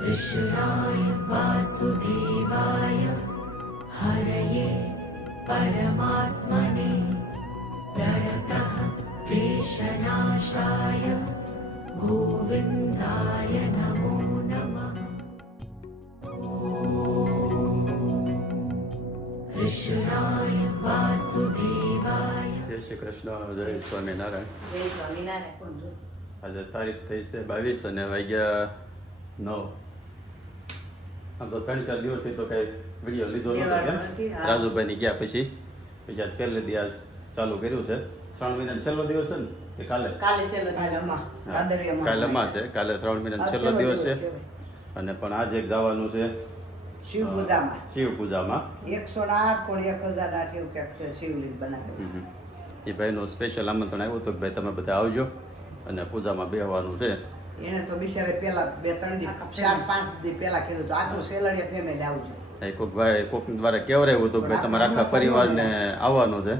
कृष्णाय वासुदेवाय हरये परमात्मने प्रणतः क्लेशनाशाय गोविन्दाय नमो नमः कृष्णाय वासुदेवाय જય શ્રી કૃષ્ણ જય સ્વામિનારાયણ જય સ્વામિનારાયણ આજે તારીખ થઈ છે બાવીસ અને વાગ્યા નવ આમ તો ત્રણ ચાર દિવસ તો કઈ વીડિયો લીધો નતો કેમ. રાજુભાઈની ગયા પછી પછી આજ પહેલે દી આજ ચાલુ કર્યું છે. શ્રાવણ મહિનાનો છેલ્લો દિવસ છે ને? કે કાલે? કાલે છેલ્લો દિવસ. અમા, કાલે અમા છે. કાલે શ્રાવણ મહિનાનો છેલ્લો દિવસ છે. અને પણ આજે એક જવાનું છે શિવ પૂજામાં. શિવ પૂજામાં. એકસો ને આઠ પણ એક હજાર આઠ એવું ક્યાંક છે શિવલિંગ બનાવ્યું. એ ભાઈનું સ્પેશિયલ આમંત્રણ આવ્યું હતું કે ભાઈ તમે બધા આવજો અને પૂજામાં બેહવાનું છે. એને તો બિચારે પેલા બે ત્રણ દી ચાર પાંચ દી પેલા કીધું તો આટલું સેલરી ફેમિલી આવજો એ કોઈક ભાઈ કોક દ્વારા કેવરાયું હતું કે ભાઈ તમારા આખા પરિવારને આવવાનું છે?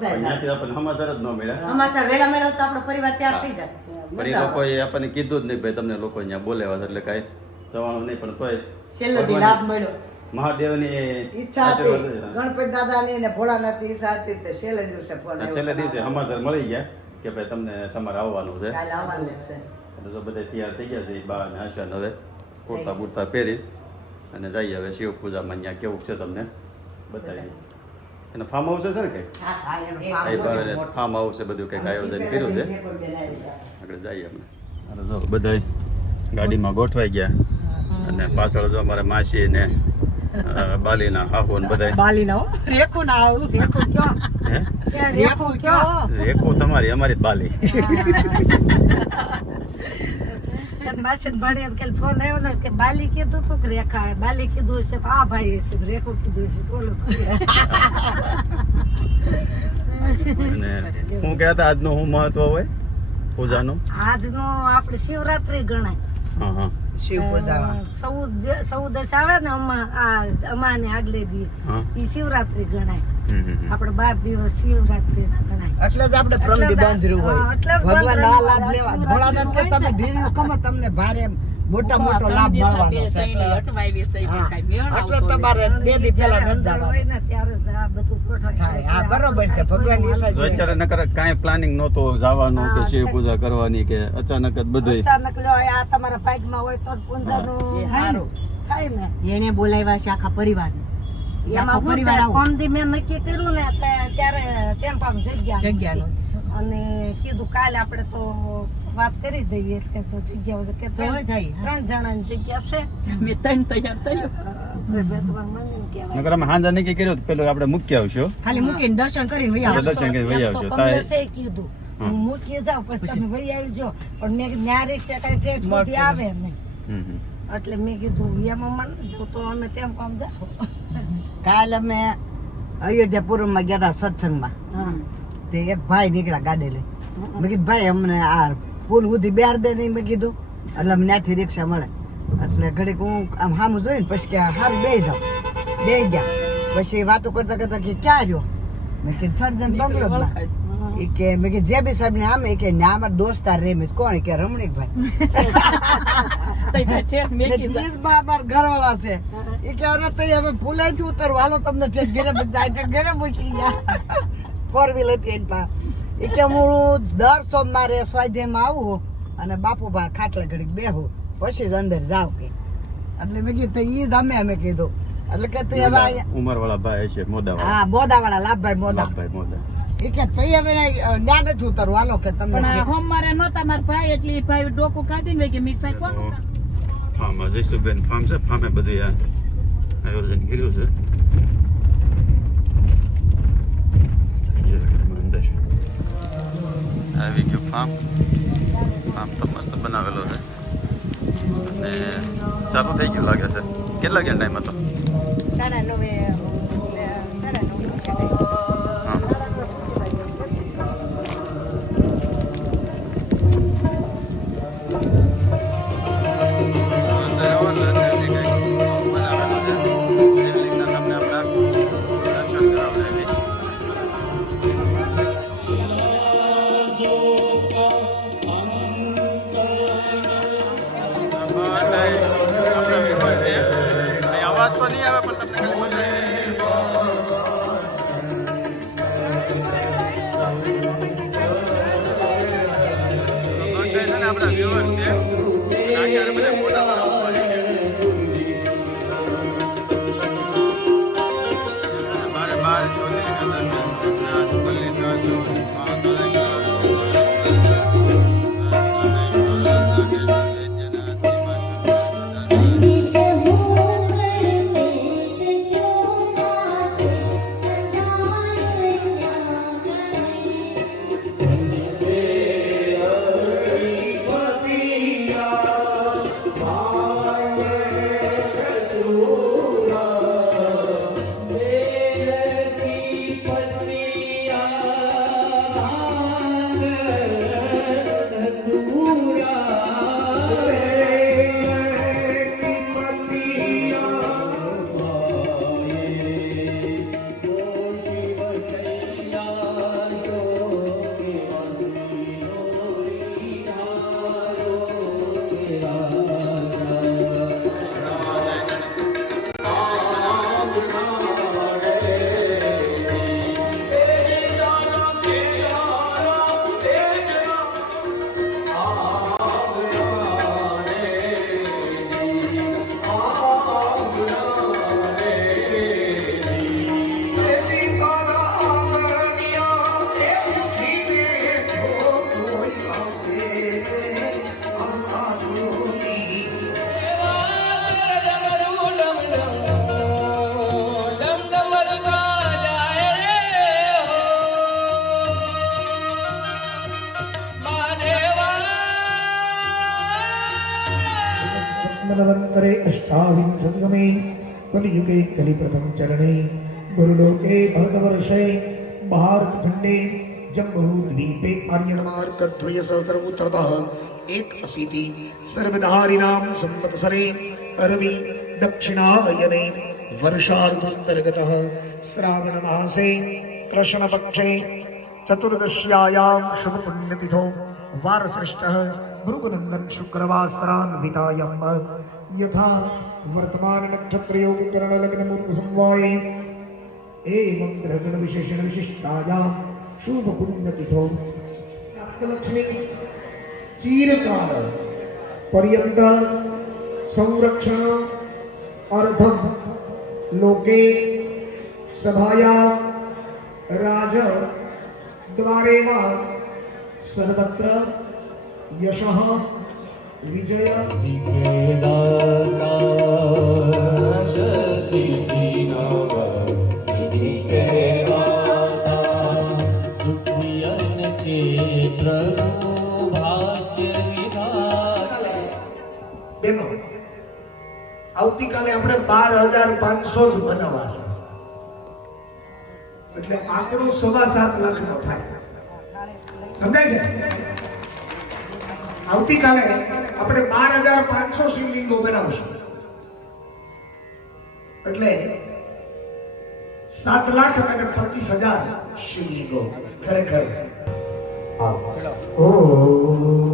ત્યાંથી આપણને સમાચાર જ ન મળ્યા અમારા વેલા મેળવ તો આપણો પરિવાર તૈયાર થઈ જાય. પણ એ લોકોએ આપણને કીધું જ નહીં ભાઈ તમને લોકો અહીંયા બોલેવા એટલે કાંઈ જવાનું નહીં. પણ તોય છેલ્લો લાભ મળ્યો. મહાદેવની ઈચ્છા હતી. ગણપતિ દાદાની ને ભોળાનાથની ઈચ્છા હતી તે છેલ્લે દિવસે ફોન છેલ્લે દિવસે સમાચાર મળી ગયા કે ભાઈ તમને તમારે આવવાનું છે. આવવાનું છે. તો બધા તૈયાર થઈ ગયા છે એ બા અને આશા હવે કુર્તા બુર્તા પહેરી અને જઈએ હવે શિવ પૂજામાં અહીંયા કેવું છે તમને? બતાવી એને ફાર્મ હાઉસ છે ને કંઈક? ફાર્મ હાઉસ છે. બધું કંઈક આયોજન કર્યું છે. આગળ જઈએ અમે. અને જો બધા ગાડીમાં ગોઠવાઈ ગયા અને પાછળ જો અમારા માસી ને બાલીના હાહુ ને બધા બાલીનો. રેખું ના આવું રેખો કયો? હે? રેખું કયો? રેખો તમારી અમારી બાલી. પાછળ ભાડે એમ કે ફોન આવ્યો ને કે બાલી કીધું તું કે રેખા બાલી કીધું છે તો આ ભાઈ છે રેખો કીધું છે તો હું કહેતા આજનો શું મહત્વ હોય? પૂજાનું? આજનો આપણે શિવરાત્રી ગણાય. હા હા. શિવ પૂજામાં આવે ને અમા આ અમાને આગલે દી. ઈ શિવરાત્રી ગણાય. આપણે બાર દિવસ શિવરાત્રી ના ગણાય. એટલે જ આપણે હોય. ભગવાન આ લાભ લેવા. ભોળાનાથ કે તમે ધીર્યું. કમો તમને ભારે મોટા મોટો લાભ મળવાનો છે. એટલે તમારે બે દી પેલા જવાનું ને ત્યારે જ આ બધું ગોઠવાય થાય. હા, બરોબર છે. ભગવાનની અત્યારે નકર કાંઈ પ્લાનિંગ નહોતું જવાનું કે શિવ પૂજા કરવાની કે અચાનક જ બધું અચાનક લો આ તમારા ભાગમાં હોય તો જ પૂંજાનું સારું. થાય ને. એને બોલાવ્યા છે આખા પરિવાર એમાં પરિવાર મેં નક્કી કર્યું ને ત્યારે ટેમ્પામાં જગ્યા. જગ્યા અને કીધું કાલે આપણે તો વાત કરી દઈએ એટલે જો જગ્યા હોય કે તો ત્રણ. ત્રણ જણાની જગ્યા છે. મેં ત્રણ તૈયાર થયો. તમે મેં. એટલે મેં કીધું એમાં તો અમે ટેમ્પામાં જાઓ. કાલે અમે અયોધ્યાપુરમાં ગયા હતા સત્સંગમાં. તે એક ભાઈ નીકળ્યા ગાડી લઈ. મેં કીધું ભાઈ અમને આ પુલ સુધી બેર દે નહીં મેં કીધું. એટલે ત્યાંથી રિક્ષા મળે. એટલે ઘડીક હું આમ સામું જોઈને પછી કે હારું બે જાઉં. બે ગયા. પછી વાતો કરતા કરતા કે ક્યાં રહ્યો? મેં કીધું સર્જન બંગલોમાં. એ કે મેં કીધું જે બી સાહેબ ને આમ એ કે ના અમારા દોસ્તાર રે. મેં કોણ? કે રમણીકભાઈ જા. ઘરવાળા છે. એ કે અરે તો હવે ફૂલે છું ઉતરવા? હાલો તમને ઘેરે બધા ઘેરે મૂકી ગયા. ફોર વ્હીલ હતી એની પાસે. એ કે હું દર સોમવારે સ્વાધ્યાયમાં આવું અને બાપુભા ખાટલા ઘડીક બેહું. પછી જ અંદર જાવ કે. એટલે મેં કીધું એ જ અમે અમે કીધું. એટલે કે તે હવે અહીંયા- ઉંમરવાળા ભાઈ છે મોદા હા લાભભાઈ મોદા. લાભભાઈ મોદા. એ કે તઈ હવે ન્યા નથી ઉતરવું. હાલો કે તમને પણ હોમ મારે નહોતા મારા ભાઈ એટલે ભાઈ ડોકું કાઢીને કે ગયા. મેં કીધું, ભાઈ કોણ? ફાર્મ જયસુબેન ફાર્મ છે ફાર્મે બધું આ આયોજન કર્યું છે અંદર આવી ગયું ફાર્મ ફાર્મ તો મસ્ત બનાવેલો છે. અને ચાલુ થઈ ગયું લાગે છે. કેટલા ગયા ટાઈમ હતો? अष्टाविंशतितमे कलियुगे कलिप्रथम चरणे गुरुलोके भरतवर्षे भारतखण्डे जम्बूद्वीपे आर्यमार्गद्वयसहस्रमुत्तरतः एक अशीति सर्वधारिणां संवत्सरे अरबि दक्षिणायने वर्षार्धोऽन्तर्गतः श्रावणमासे कृष्णपक्षे चतुर्दश्यायां शुभपुण्यतिथौ वारसृष्टः भृगुनन्दन शुक्रवासरान्वितायं यथा वर्तमाननक्षत्रयोगकरणलग्नमुत्संवाये एवं ग्रहणविशेषणविशिष्टायां शुभपुण्यतिथौ प्राप्तलक्ष्मी चिरकाल पर्यन्त संरक्षण अर्थं लोके सभाया राज द्वारे वा सर्वत्र यशः વિજય આવતીકાલે આપણે બાર હજાર પાંચસો જ બનાવવા છે. એટલે આંકડો સવા સાત લાખ નો થાય. સમજાય છે? આવતીકાલે આપણે બાર હજાર પાંચસો શિવલિંગો બનાવશું. એટલે સાત લાખ અને પચીસ હજાર શિવલિંગો ખરેખર ઓમ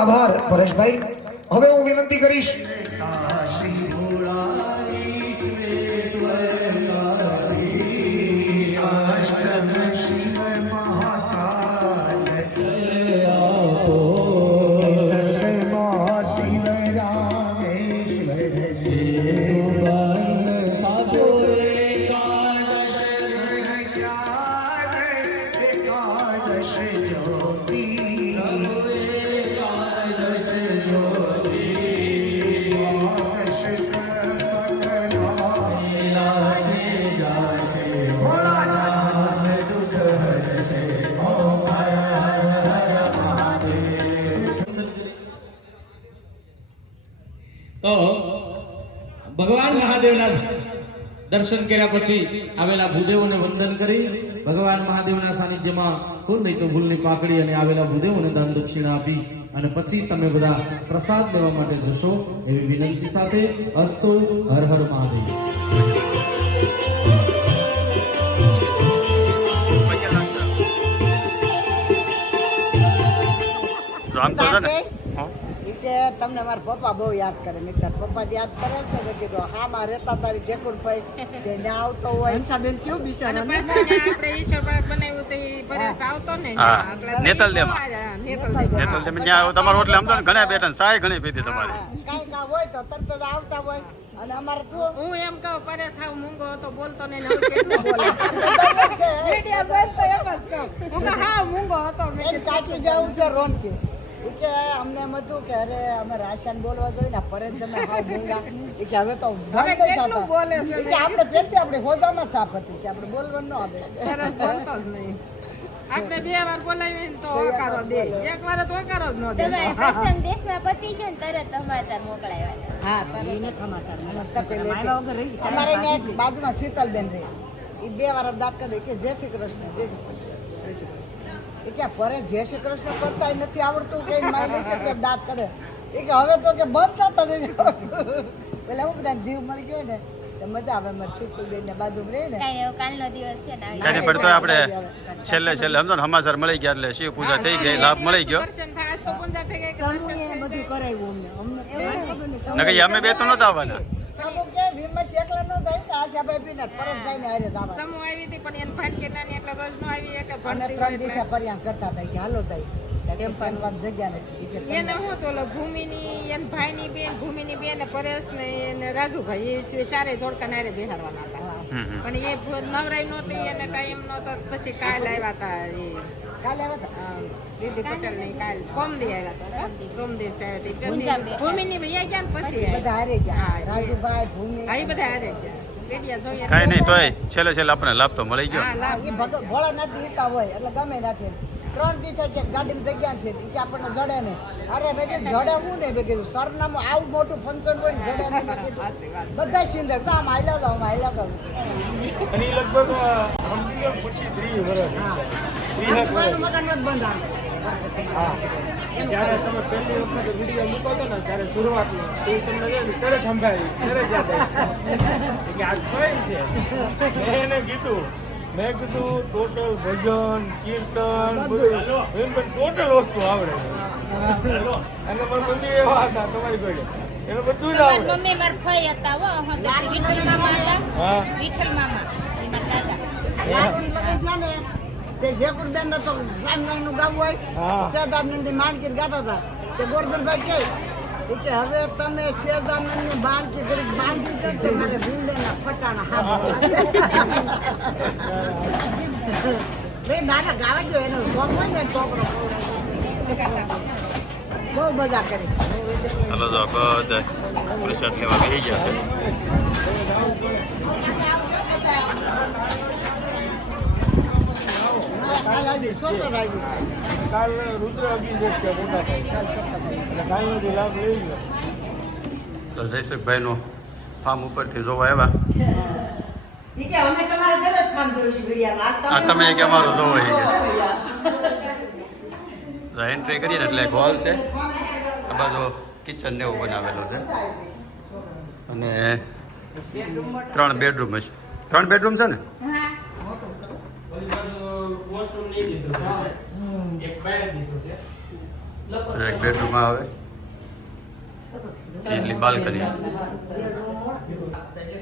આભાર પરેશભાઈ. હવે હું વિનંતી કરીશ દર્શન કર્યા પછી આવેલા ભૂદેવોને વંદન કરી ભગવાન મહાદેવના સાનિધ્યમાં ફૂલ નહીં તો ફૂલની પાકડી અને આવેલા ભૂદેવોને દાન દક્ષિણા આપી અને પછી તમે બધા પ્રસાદ લેવા માટે જશો એવી વિનંતી સાથે અસ્તુ હર હર મહાદેવ. આમ તો હા. ઈ તમને મારા પપ્પા બહુ યાદ કરે. મેં તાર પપ્પા યાદ કરે છે. મેં કીધું હા માં રહેતા તારી જેકુરભાઈ કે ના આવતો હોય. હંસાબેન કેવું બિચારા અને પાછું ને? આપણે ઈશ્વરભાઈ બનાવ્યું તો પરેશ આવતો ને. હા. નેતલ દેમાં. નેતલ દેમ એ ત્યાં આવો તમારો એટલે અમદાવાદ ઘણા બેઠા સાય ઘણી પીધી તમારે. કાઈ કા હોય તો તરત જ આવતા હોય. અને અમારે શું હું એમ કહું પરેશ હાવ મૂંગો હતો બોલતો નહીં ને હવે કેટલું બોલે. મીડિયા બોલતો તો એમ જ કહું. હું કહું મૂંગો હતો. મેં કાકી જવું છે રોનકી. ઈ કે અમને એમ હતું કે અરે અમે રાશન બોલવા જોઈએ ને પરત તમે હાવ મૂંગા એ કે હવે તો હવે કેટલું બોલે છે કે આપણે પહેરતી આપણે હોદામાં સાફ હતી કે આપણે બોલવાનું ન આવે. બોલતો જ નહીં. આપણે બે વાર બોલાવીએ તો હકારો દે. એક વાર તો હકારો જ ન દે. તમારે પ્રસંગ દેશમાં પતી ગયો ને તરત સમાચાર મોકલાવ્યા. હા તો એને ખમાચાર અમારે બાજુમાં શીતલબેન રહે. એ બે વાર દાંત કરે કે જય શ્રી કૃષ્ણ જય શ્રી કૃષ્ણ જય શ્રી કૃષ્ણ. એ કે પરે જય શ્રી કૃષ્ણ કરતા નથી આવડતું કે માય છે કે દાંત કરે. એ કે હવે તો કે બંધ થતા નથી એટલે પેલા હું બધા જીવ મળી ગયો ને તો મજા આવે મારી શીતલબેન ને બાજુ રહે ને. કાંઈ કાલનો દિવસ છે ને આપણે છેલ્લે છેલ્લે સમજો ને હમાસર મળી ગયા એટલે શિવ પૂજા થઈ ગઈ લાભ મળી ગયો. દર્શન થાય આજ તો પૂજા થઈ ગઈ કે દર્શન સમૂહે થઈ બધું જાય. કરાવ્યું અમને. અમને નકર અમે બે તો નતા આવવાના. સામુ કે એકલા ન થાય ને આશાભાઈ બી ને પરતભાઈ ને હારે જવાનું. સમૂહ આવી હતી પણ એને ભાટ કે નાની એટલે રોજ નો આવી એક ભણતી ત્રણ દિવસે એટલે કરતા હતા કે હાલો થાય. કેમ પણ. જગ્યા નથી. ઈ કે તમે- એને હું તો ભૂમિની એન ભાઈની બેન ભૂમિની બેન ને પરેશ ને એને રાજુભાઈ એ સારે જોડકા નારે બિહારવાના હતા. પણ એ નવરાઈ નહોતી એને કાંઈ એમ નહોતો પછી કાલ આવ્યા હતા એ. કાલે આવ્યા હતા દીદી પટેલની કાલ કોમદી આવ્યા હતા કોમ દિવસે આવ્યા હતા ઊંઝા પછી બે. ભૈયા ગયા ને પછી બધા હારે ગયા. રાજુભાઈ ભૂમિ. હા, બધા હારે ગયા. રેડિયા નહીં તોય છેલ્લે છેલ્લે આપણે લાભ તો મળી ગયો. ભોળા ના એ ની ઈચ્છા હોય એટલે ગમે નથી ત્રણ દી થાય કે ગાડીની જગ્યા છે ઈ આપણને જડે ને અરે મેં કીધું જડે હું ને મેં કીધું સરનામું આવું મોટું ફંક્શન હોય ને જડે મેં કીધું બધા સિંધર તો આમ હાલ્યા જાવ આમ હાલ્યા જાવ લગભગ વર્ષ. જ્યારે તમે પહેલી વખત વીડિયો મૂકો છો ને ત્યારે શરૂઆતમાં તો તમને તરત સંભળાય. તરત યાદ કે આ કઈ છે. મેં એને કીધું. મેં કીધું ટોટલ ભજન કીર્તન બધું. એમ પણ ટોટલ વસ્તુ આવડે અને મારી મમ્મી એવા હતા તમારી જોડે. એને બધું જ આવડે. મમ્મી મારા ફઈ હતા હો વિઠ્ઠલ મામા હતા. વિઠ્ઠલ મારા દાદા. તે જેકુરબેન ને તો સ્વામિનારાયણનું ગાવું હોયની માણકી ગાતા હતા. તે ગોરધનભાઈ કે કે હવે તમે શેજાનંદની માણકી ઘડીક બાંધી કર તો મારે ભીંડે ના ફટાણા હાથ બે નાના ગાવા જો એનો શોખ હોય ને છોકરો. બહુ મજા કરી. હલો તો બધા પ્રસાદ લેવા બેસી ગયા કાલ રુદ્ર અભિષેક છે મોટા એટલે કાલનો જે લાભ લઈ લો તો જયસુખભાઈનું ફાર્મ ઉપરથી જોવા આવ્યા આ તમે કે અમારું જોવો એન્ટ્રી કરીએ એટલે એક હોલ છે. આ બાજુ કિચન ને એવું બનાવેલું છે. અને ત્રણ બેડરૂમ છે ત્રણ બેડરૂમ છે ને? વોશરૂમ નહીં દીધો છે એક બહાર દીધો છે તો એક બેડરૂમ આવે એટલી બાલ્કની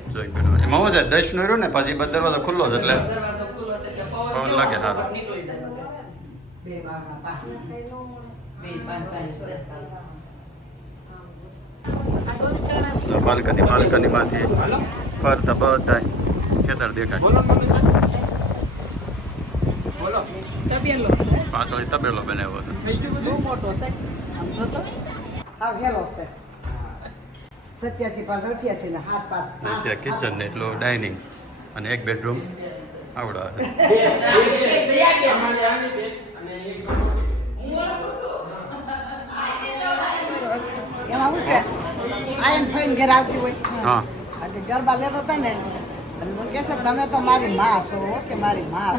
જો એક bedroom. એમાં શું છે દસનું રહ્યું ને પછી બધો દરવાજો ખુલ્લો છે એટલે પવન લાગે સારું બાલ્કની બાલ્કની માંથી ફરતા બધા ખેતર દેખાય બોલો મમ્મી પાછળ તબેલો બનાવ્યો હતો થઈ ગયું બધું આ ગેલો છે સત્યાસી પાંચ અઠ્યાસી ને હાથ પાંચ ત્યાં કિચન ને એટલું ડાઇનિંગ અને એક બેડરૂમ આવડો એમાં શું છે? આયન ફઈને ઘેર આવતી હોય. હા. ગરબા લેતો હતા ને એટલે મને છે તમે તો મારી માં છો કે મારી માં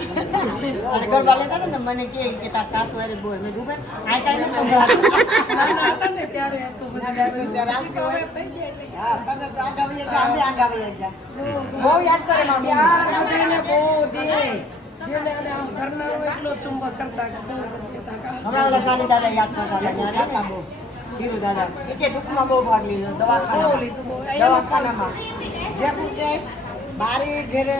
અને ગરબા લેતા ને મને કે કે તાર સાસુ હારે બોલ મેં કીધું આ કાંઈ નથી સંભળાતું. ત્યારે આવતી હા, તમે તો આગા ગયા, અમે આગા ગયા. બહુ યાદ કરે મારી હમણાં કાની દાદા યાદ કરતા હતા બહુ. ધીરુ દાદા. કે દુઃખમાં બહુ ભાગ લીધો દવાખાનામાં. દવાખાનામાં. જે કહે, મારી ઘરે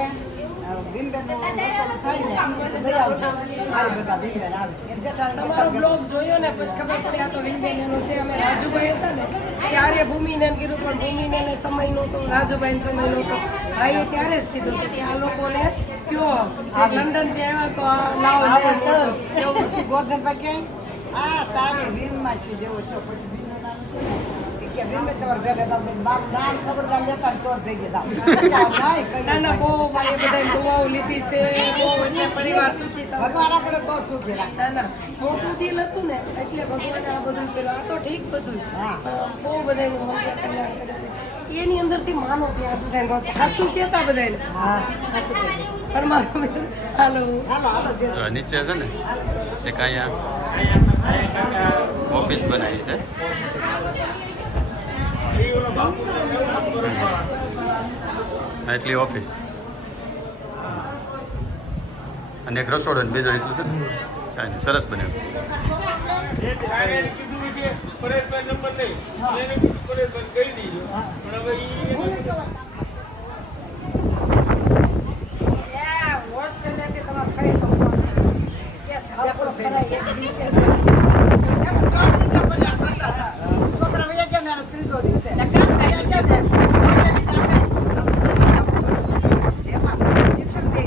તમારો બ્લોગ જોયો ને પછી ખબર પડી આ તો વિનબેન એનો છે અમે રાજુભાઈ હતા ને ત્યારે ભૂમિને કીધું પણ ભૂમિને સમય નહોતો રાજુભાઈ સમય નહોતો ભાઈએ ત્યારે જ કીધું કે આ લોકોને કયો લંડનથી આવ્યા તો લાવો મોટો. એવું પછી "આ તારે વીરમાં છું જેવો છો." પછી કે, "વીરને તમારે ભેગા થાવ." મેં કીધું, ખબરદાર લેતા ને તો જ ભેગી થાવ." કે, "આ નાય કહ્યું ના ના બહુ ભાઈ બધા દુવાઓ લીધી છે. બહુ એટલે પરિવાર સુખી ભગવાન આપણે તો સુખી રાખે. ના ના મોટું દિલ હતું ને એટલે ભગવાને આ બધું કર્યું. આ તો ઠીક બધું બહુ બધાનું મંગળ કલ્યાણ કરે છે. એની અંદરથી માનો બધાને. હાસું કહેતા બધાને હા, હાસી પણ મારો હાલો. હાલો, હાલો, નીચે છે ને એક અહીંયા ઓફિસ બનાવી છે. એટલી ઓફિસ અને એક રસોડો ને બીજો એટલું છે ને? કાંઈ નહીં, સરસ બને. એ જ આ એને કીધું કે પરેશભાઈ નંબર નહીં એને કીધું પરેશભાઈ કહી દીધો પણ હવે ઈ એમાં ત્રણ દિવસે બધા કરતા હતા. છોકરા વયા ગયા ને એનો ત્રીજો દિવસે. વયા ગયા ને, પાંચે દિવસે આપણે આમ સેવા જવું. જેમાં શિક્ષક બે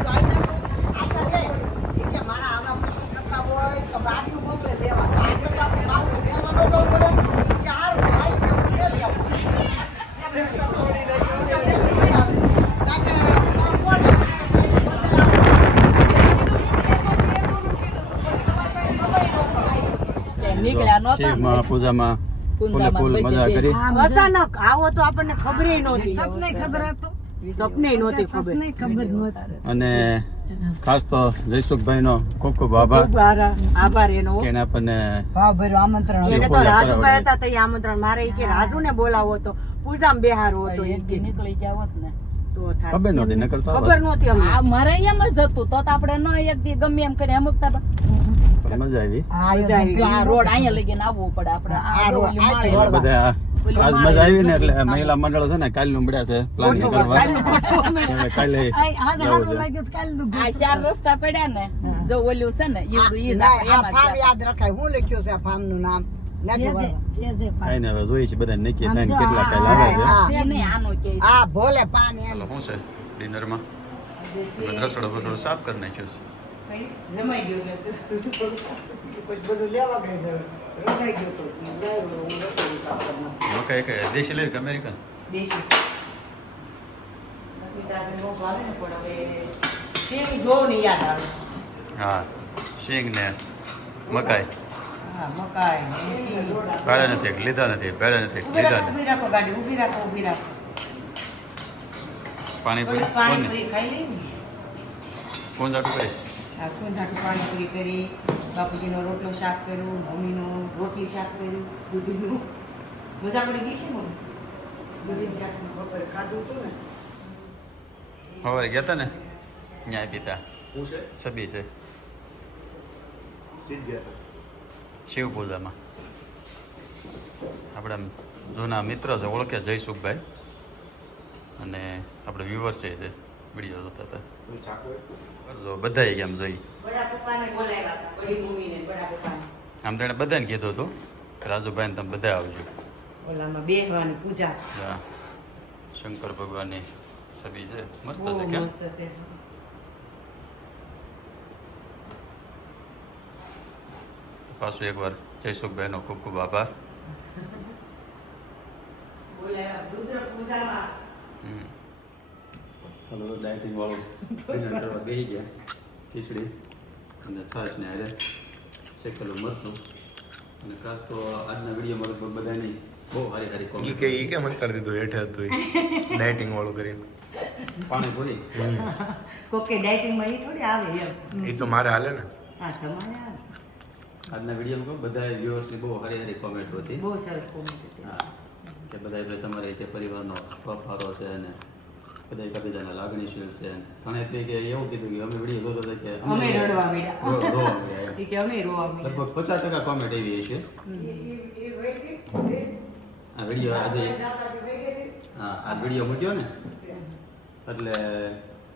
આશા છે એ કે મારા આવા પ્રસંગ કરતા હોય તો ગાડીઓ મોકલે લેવા તો આપણે તો આપણે માવું લેવા ન જવું પડે એ કે હારું તો હાલ કે હું લઈ આવું. એમ એમ કે થોડી રહી ગઈ, એમ લઈ લઈ આવે. કારણ કે આમ કોને? એની બદલે આપણે શિવમાં પૂજામાં ફૂલે ફૂલ મજા કરી. અચાનક આવો તો આપણને ખબર નહોતી. સપને ખબર હતું. સપને નહોતી ખબર. સપને ખબર નહોતી. અને ખાસ તો જયસુખભાઈ નો ખૂબ ખૂબ આભાર આભાર એનો. કે એને આપણને ભાવ ભર્યું આમંત્રણ એને તો રાજુભાઈ હતા તો આમંત્રણ. મારે કે રાજુ ને બોલાવો તો પૂજામાં બેહારો હતો એક દી. નીકળી ગયા હોત ને. તો ખબર નહોતી નકર ખબર નહોતી અમને. મારે એમ જ હતું. તો તો આપણે ન એક દી ગમે એમ કરી અમુક મજા આવી. આ મજા આવી. આ રોડ અહીંયા લઈ ગઈને આવવું પડે આપણે. આ રોડ, ઓલી આ માળી રોડ. બધા આજ મજા આવી ને એટલે મહિલા મંડળ છે ને કાલનું મળ્યા છે પ્લાનિંગ કરવા. કાલે આ ચાર રસ્તા પડ્યા ને જો ઓલું છે ને ઈ ઈ જ ના, આપણે આ એમાં જ ફાર્મ ગયા. યાદ રખાય. હું લખ્યું છે આ નામ. કાંઈ ને હવે જોઈએ છે બધા નક્કી કેટલા કાલ આવે છે. હા. છે નહીં આનું કે આ ભોલે પાણી એમ. ચાલો શું છે? ડિનરમાં? રસોડો સાફ કરી નાખ્યો છે. જમાઈ ગયો એટલે કોઈ બધું લેવા ગઈ છે. રંગાઈ ગયું હતું. લાવ્યો, હું કે દેશી લેવી કે અમેરિકન? દેશી. હા શીંગ ને મકાઈ. હા મકાઈ દેશી. ભેળા નથી લીધા નથી ભેળા નથી લીધા નથી રાખો ગાડી ઊભી રાખો ઊભી રાખો. પાણીપુરી? પાણીપુરી ખાઈ લઈ કોણ જાટું કરી? આ પાણી પાણીપુરી કરી બાપુજીનો રોટલો શાક કર્યું મમ્મીનો રોટલી શાક કર્યું દૂધીનું. મજા પડી ગઈ છે મમ્મી દૂધીનું શાકનું બપોરે ખાધું હતું ને? સવારે ગયા હતા ને? ન્યાય પિતા. છબી છે. શિવ પૂજામાં આપણા જૂના મિત્ર છે ઓળખે જયસુખભાઈ. અને આપણે વ્યુઅર્સ છે વીડિયો જોતા હતા. બધાએ કેમ જોઈ? આમ તો બધાને કીધું હતું રાજુભાઈ તમે બધા આવજો. ઓલામાં બેહવાની પૂજા. હા. શંકર ભગવાનની છબી છે. મસ્ત છે કેમ? મસ્ત છે. પાછું એકવાર જયસુખભાઈનો ખૂબ ખૂબ આભાર. બોલાવ્યા. રુદ્ર પૂજામાં હમ. હલો ડાયટિંગ વાળું ડિનર કરવા બેસી ગયા ખીચડી અને છાશ ને હારે શેકેલું મરચું અને ખાસ તો આજના વિડીયોમાં લગભગ બધાની બહુ સારી સારી ઈ કોમેન્ટ કે ઈ કેમ અંતર દીધું હેઠે હતું ડાયટિંગ વાળું કરીને પાણીપુરી કોકે ડાયટિંગમાં એ થોડી આવે એ તો મારે હાલે ને હા તમારે આજના વિડીયોમાં બધા વ્યુઅર્સની બહુ સારી સારી કોમેન્ટ હતી બહુ સરસ કોમેન્ટ હતી હા કે બધા એટલે તમારે જે પરિવારનો સ્વભાવ છે અને બધા એકબીજાના લાગણીશીલ છે. અને તે કે એવું કીધું કે અમે વીડિયો જોતા કે અમે રડવા માંડ્યા. રો- રોવા માંડ્યા એમ. એ કે અમે રોવા માંડ્યા. લગભગ પચાસ ટકા કોમેન્ટ એવી છે આ વીડિયો આજે હા આ વીડિયો મૂક્યો ને? એટલે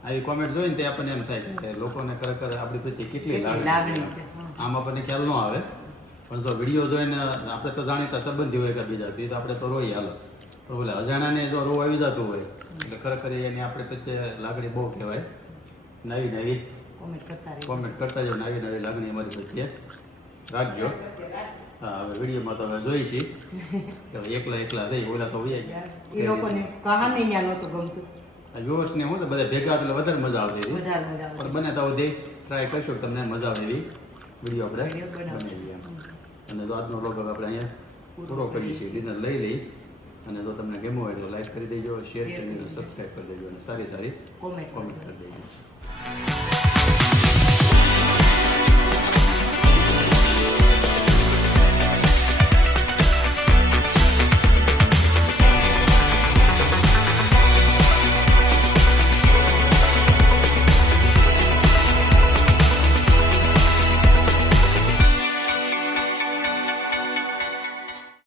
આવી કોમેન્ટ જોઈને તે આપણને એમ થાય કે લોકોને ખરેખર આપણી પ્રત્યે કેટલી લાગણી છે. આમ આપણને ખ્યાલ ન આવે. પણ જો વીડિયો જોઈને આપણે તો જાણીતા સંબંધી હોય એકબીજા તો આપણે તો રોઈ હાલો. તો બોલે અજાણાને જો રો આવી જતો હોય એટલે ખરેખર એની આપણે પ્રત્યે લાગણી બહુ કહેવાય. નવી નવી કોમેન્ટ કરતા જાઓ નવી નવી લાગણી અમારી પ્રત્યે. રાખજો. હા હવે વિડીયોમાં તો હવે જોઈ છીએ કે એકલા એકલા જઈ ઓલા તો હોય એ લોકોને કહાની ત્યાં નહોતું ગમતું. વ્યુઅર્સને હું તો બધા ભેગા એટલે વધારે મજા આવતી પણ બને તો સુધી ટ્રાય કરશું તમને મજા આવે એવી. વીડિયો આપણે બનાવીએ. અને તો આજનો રોગ આપણે અહીંયા પૂરો કરીએ છીએ ડિનર લઈ લઈ અને જો તમને ગમ્યું હોય તો લાઈક કરી દેજો શેર કરી દેજો સબસ્ક્રાઈબ કરી દેજો અને સારી સારી કોમેન્ટ કરી દેજો.